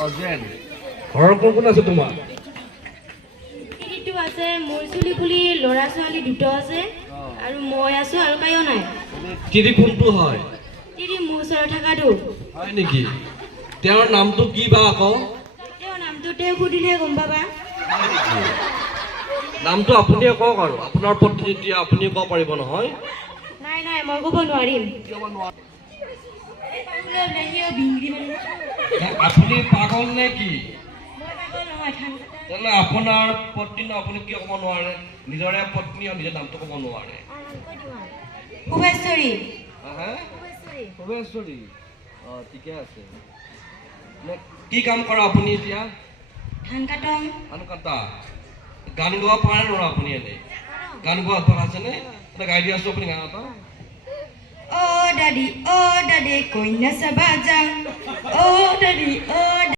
অজেন ঘৰৰ কোন আছে তোমাৰ তিৰিটো আছে মোৰ চুলি পুলি ল'ৰা ছোৱালী দুটা আছে আৰু মই আছো আৰু কায়ো নাই তিৰি কোনটো হয় তিৰি মোৰ ওচৰত থকাটো হয় নেকি তেওঁৰ নামটো কি বা আকৌ তেওঁৰ নামটো তেওঁ সুধিলে গম পাবা নামটো আপুনিয়ে কওক আৰু আপোনাৰ পত্নী এতিয়া আপুনি ক'ব পাৰিব নহয় নাই নাই মই ক'ব নোৱাৰিম আপুনি পাগল নে কি মই পাগল নহয় তেনে আপোনাৰ পত্নী আপুনি কিয় ক'ব নোৱাৰে নিজৰে পত্নী নিজৰ নামটো ক'ব নোৱাৰে শুভেশ্বৰী শুভেশ্বৰী ঠিকে আছে কি কাম কৰা আপুনি এতিয়া ধান কাটং ধান কটা গান গাব পাৰে ন আপুনি এনে গান গোৱা অভ্যাস আছেনে এটা গাই দি আছো আপুনি গান এটা অ' দাদী কইনা চাবা যাং অ' দাদী